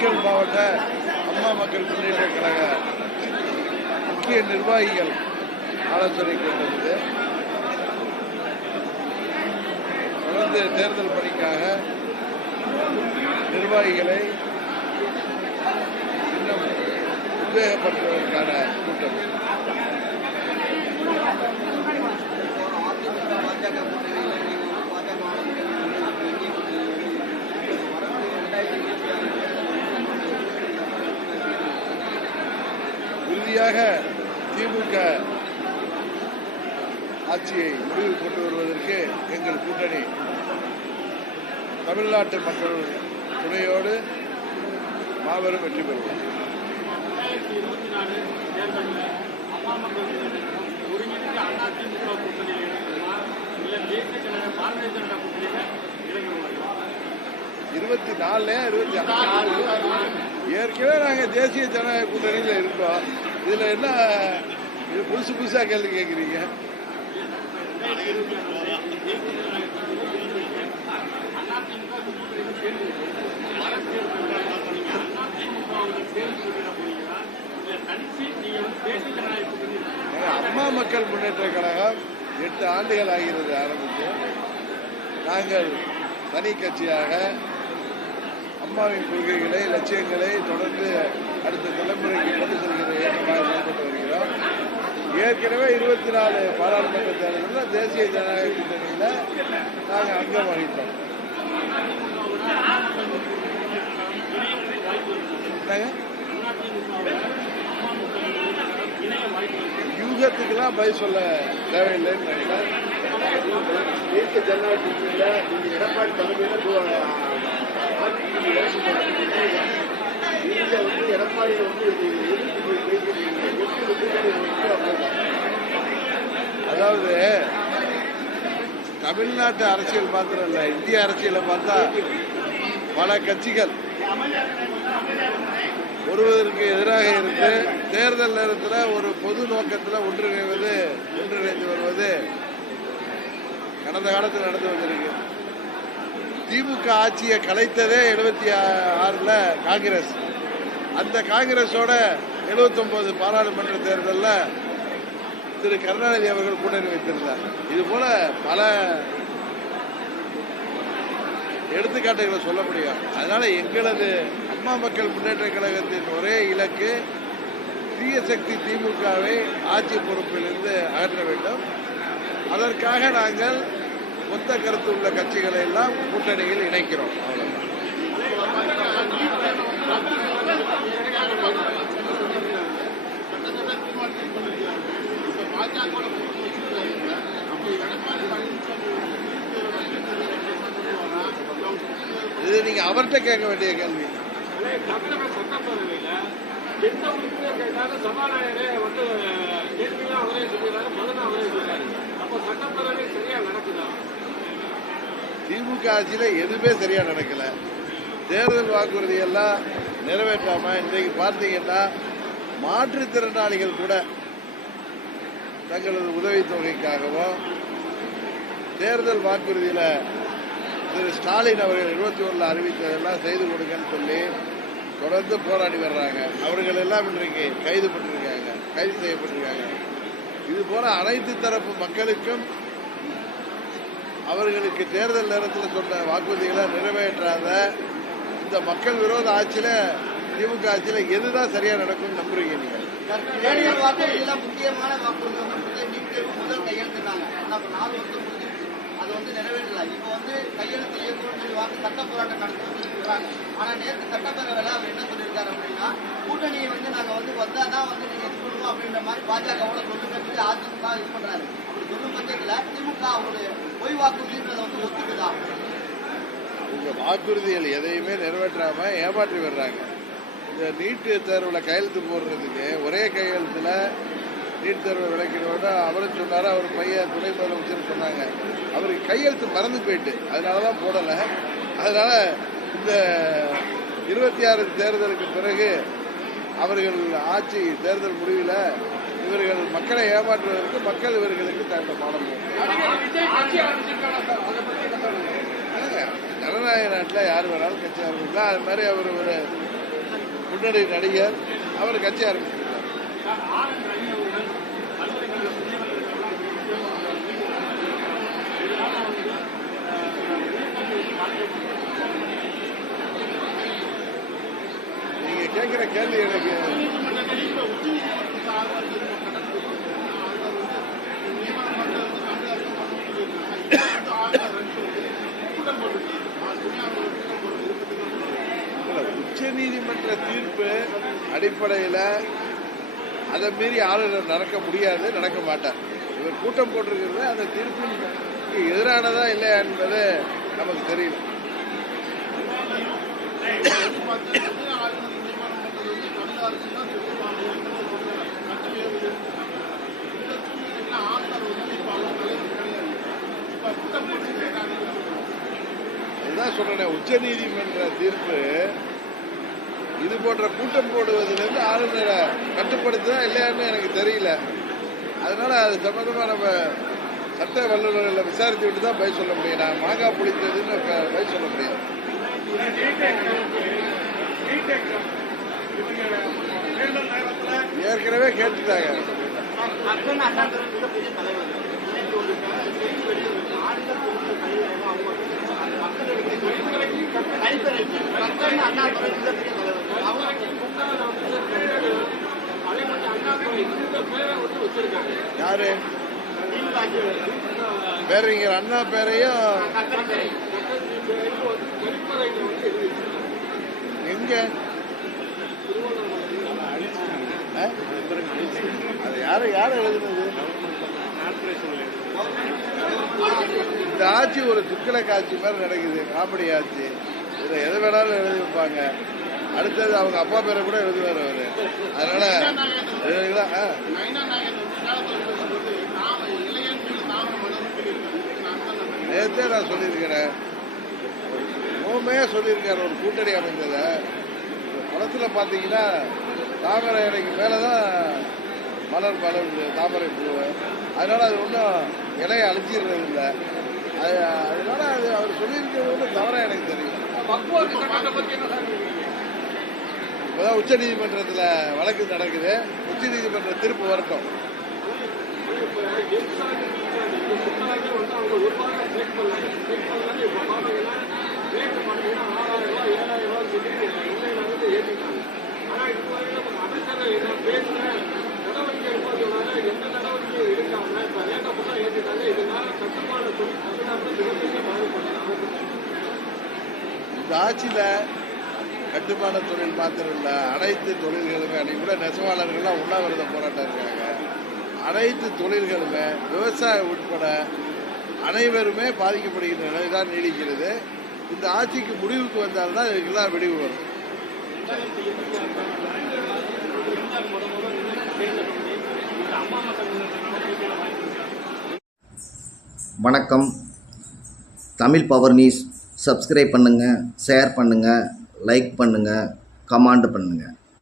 காரைக்கால் மாவட்ட அம்மா மக்கள் முன்னேற்ற கழக முக்கிய நிர்வாகிகள் ஆலோசனை கொண்டிருந்தது தொடர்ந்து தேர்தல் பணிக்காக நிர்வாகிகளை இன்னும் உத்வேகப்படுத்துவதற்கான கூட்டம். உறுதியாக திமுக ஆட்சியை முடிவு கொண்டு வருவதற்கு எங்கள் கூட்டணி தமிழ்நாட்டு மக்கள் துணையோடு மாபெரும் வெற்றி பெறுவோம். ஒருங்கிணைந்த அதிமுக கூட்டணியில் இணைக்குமா இல்லை தேசிய கழக பாரதிய ஜனதா கூட்டணியில் இணைக்கணுமா இருபத்தி நாலு இருபத்தி நாலு ஏற்கனவே நாங்கள் தேசிய ஜனநாயக கூட்டணியில் இருக்கோம் இதில் என்ன இது புதுசு புதுசாக கேள்வி கேட்குறீங்க அம்மா மக்கள் முன்னேற்ற கழகம் எட்டு ஆண்டுகள் ஆகிறது ஆரம்பித்து நாங்கள் தனி கட்சியாக அம்மாவின் கொள்கைகளை லட்சியங்களை தொடர்ந்து அடுத்த தலைமுறைக்கு கொண்டு செல்கிற இயக்கமாக செயல்பட்டு வருகிறோம். ஏற்கனவே இருபத்தி நாலு பாராளுமன்ற தேர்தலில் தேசிய ஜனநாயக கூட்டணியில் நாங்கள் அங்கம் வகித்தோம். யூகத்துக்கெல்லாம் பதில் சொல்ல தேவையில்லைன்னு நினைக்கிறேன் தேசிய ஜனநாயக கூட்டணியில் நீங்கள் எடப்பாடி தலைமையில் அதாவது தமிழ்நாட்டு அரசியல் மாத்திரம் இல்ல இந்திய அரசியலை பார்த்தா பல கட்சிகள் ஒருவருக்கு எதிராக இருந்து தேர்தல் நேரத்தில் ஒரு பொது நோக்கத்தில் ஒன்றிணைவது ஒன்றிணைந்து வருவது கடந்த காலத்தில் நடந்து வந்திருக்கு. திமுக ஆட்சியை கலைத்ததே எழுபத்தி ஆறில் காங்கிரஸ். அந்த காங்கிரஸோட 79 பாராளுமன்ற தேர்தலில் திரு கருணாநிதி அவர்கள் கூட்டணி வைத்திருந்தார். இது போல பல எடுத்துக்காட்டுகளை சொல்ல முடியும். அதனால எங்களது அம்மா மக்கள் முன்னேற்ற கழகத்தின் ஒரே இலக்கு தீய சக்தி திமுகவை ஆட்சி பொறுப்பிலிருந்து அகற்ற வேண்டும். அதற்காக நாங்கள் ஒத்த கருத்து உள்ள கட்சிகளை எல்லாம் கூட்டணியில் இணைக்கிறோம். இது நீங்க அவர்கிட்ட கேட்க வேண்டிய கேள்வி. எந்த உறுப்பினர் கேட்டாலும் சபாநாயகரே வந்து கேள்வியும் அவரே சொல்லிடுறாரு பதிலும் அவரே சொல்றாரு அப்போ சட்டப்பேரவை சரியா நடக்குதா திமுக ஆட்சியில் எதுவுமே சரியாக நடக்கல. தேர்தல் வாக்குறுதி எல்லாம் நிறைவேற்றாம இன்றைக்கு பார்த்தீங்கன்னா மாற்றுத்திறனாளிகள் கூட தங்களது உதவித்தொகைக்காகவும் தேர்தல் வாக்குறுதியில் திரு ஸ்டாலின் அவர்கள் இருபத்தி ஒன்றில் அறிவித்ததெல்லாம் செய்து கொடுங்கன்னு சொல்லி தொடர்ந்து போராடி வர்றாங்க. அவர்கள் எல்லாம் இன்றைக்கு கைது பண்ணிருக்காங்க கைது செய்யப்பட்டிருக்காங்க. இது போல அனைத்து தரப்பு மக்களுக்கும் அவர்களுக்கு தேர்தல் நேரத்தில் சொன்ன வாக்குறுதிகளை நிறைவேற்றாத இந்த மக்கள் விரோத ஆட்சியில் திமுக ஆட்சியில எதுதான் சரியாக நடக்கும்னு நம்புறீங்க நீங்க? தேர்தல் வாக்குறுதியில முக்கியமான வாக்குறுதி வந்து முதல் நீட் தேர்வு முதல் கையெழுத்துனாங்க ஆனா நாலு வருஷம் முடிஞ்சிருச்சு. அது வந்து நிறைவேறல. இப்போ வந்து கையெழுத்து இயக்கணும்னு சொல்லி வாக்கு சட்ட போராட்டம் நடத்தணும்னு சொல்றாங்க. ஆனா நேற்று சட்டப்பேரவையில அவர் என்ன சொல்லியிருக்காரு அப்படின்னா கூட்டணியை வந்து நாங்கள் வந்து வந்தால் தான் வந்து நீங்கள் இது பண்ணுவோம் அப்படின்ற மாதிரி பாஜகவோட சொல்லுங்க சொல்லி அதிமுக இது பண்றாரு. அப்படி சொல்லும் பட்சத்துல திமுக அவருடைய பொய் வாக்குறுதின்றதை வந்து ஒத்துக்குதா? உங்க வாக்குறுதிகள் எதையுமே நிறைவேற்றாம ஏமாற்றி வர்றாங்க இந்த நீட்டு தேர்வில் கையெழுத்து போடுறதுக்கு ஒரே கையெழுத்துல நீட் தேர்வை விளக்கினோட அவரும் சொன்னார் அவர் பையன் துணை முதலமைச்சர் சொன்னாங்க. அவருக்கு கையெழுத்து மறந்து போயிட்டு அதனாலதான் போடலை. அதனால இந்த இருபத்தி ஆறு தேர்தலுக்கு பிறகு அவர்கள் ஆட்சி தேர்தல் முடிவில் இவர்கள் மக்களை ஏமாற்றுவதற்கு மக்கள் இவர்களுக்கு தகுந்த பாடம் ஜனநாயக நாட்டில் யார் வேணாலும் கட்சி ஆரம்பிக்கலாம் அது மாதிரி அவர் ஒரு முன்னணி நடிகர். அவர் கட்சி ஆரம்பிச்சிருக்கார் நீங்கள் கேட்குற கேள்வி எனக்கு அவர்கள் பல்கலைக்கழக துணைவேந்தர்களெல்லாம் இதனால வந்து அஹ், உயர்கல்வி பாதிக்கப்பட்டிருக்காங்க. நீங்க கேட்கிற கேள்வி எனக்கு உச்ச நீதிமன்ற தீர்ப்பு அடிப்படையில் அதை மீறி ஆளுநர் நடக்க முடியாது நடக்க மாட்டார். இவர் கூட்டம் போட்டிருக்கிறது அந்த தீர்ப்பிற்கு எதிரானதா இல்லை என்பது நமக்கு தெரியும் அதுதான் சொல்றேன் உச்ச நீதிமன்ற தீர்ப்பு இது போன்ற கூட்டம் போடுவதிலிருந்து ஆளுநரை கட்டுப்படுத்துதான் இல்லையான்னு எனக்கு தெரியல. அதனால அது சம்பந்தமாக நம்ம சட்ட வல்லுநர்களை விசாரித்து விட்டு தான் பயிர் சொல்ல முடியும். நான் மாங்காய் புளித்ததுன்னு பயிர் சொல்ல முடியாது ஏற்கனவே கேட்டுட்டாங்க மக்கள் அண்ணா திமுக மிகப்பெரிய தலைவர் இன்னைக்கு ஒரு செய்தி வெளியிருக்கு ஆளுநர் கொடுத்த தலைவர் அவங்க அந்த மக்கள் எடுக்கிற தனிப்பெறை மக்கள் அண்ணா திமுக மிகப்பெரிய தலைவர் அவங்க அலைமணி அண்ணாதுரை இந்த பேரை வந்து வச்சிருக்காங்க யாரு? திமுக ஆட்சி பேரறிஞர் அண்ணா பேரையும் எழுதி எங்க அது யாரு யாரு எழுதுனது? இந்த ஆட்சி ஒரு துக்கிலக்கு காட்சி மாதிரி நடக்குது காமெடி ஆட்சி. இதை எதை வேணாலும் எழுதி வைப்பாங்க. அடுத்தது அவங்க அப்பா பேரை கூட எழுதுவார் அவரு. அதனால நேத்தே நான் சொல்லியிருக்கிறேன். நோமையா சொல்லியிருக்காரு ஒரு கூட்டணி அமைந்ததை படத்தில் பார்த்தீங்கன்னா தாமரை இலைக்கு மேலே தான் மலர் மலருது தாமரை பூ அதனால அது ஒன்றும் இலையை அழிச்சிடுறது இல்லை. அது அதனால அது அவர் சொல்லியிருக்கிறது வந்து தவறாக எனக்கு தெரியும். இப்போதான் உச்ச நீதிமன்றத்தில் வழக்கு நடக்குது. உச்ச நீதிமன்ற தீர்ப்பு வரட்டும். ஆட்சியில் கட்டுமான தொழில் மாத்திரம் இல்லை அனைத்து தொழில்களுமே அன்னைக்கு கூட நெசவாளர்கள்லாம் உண்ணாவிரத போராட்டம் இருக்காங்க. அனைத்து தொழில்களுமே விவசாயம் உட்பட அனைவருமே பாதிக்கப்படுகின்ற நிலை தான் நீடிக்கிறது. இந்த ஆட்சிக்கு முடிவுக்கு வந்தால்தான் இதுக்கெல்லாம் விடிவு வரும். வணக்கம். Tamil power news. சப்ஸ்கிரைப் பண்ணுங்கள் ஷேர் பண்ணுங்கள் லைக் பண்ணுங்கள் கமாண்டு பண்ணுங்கள்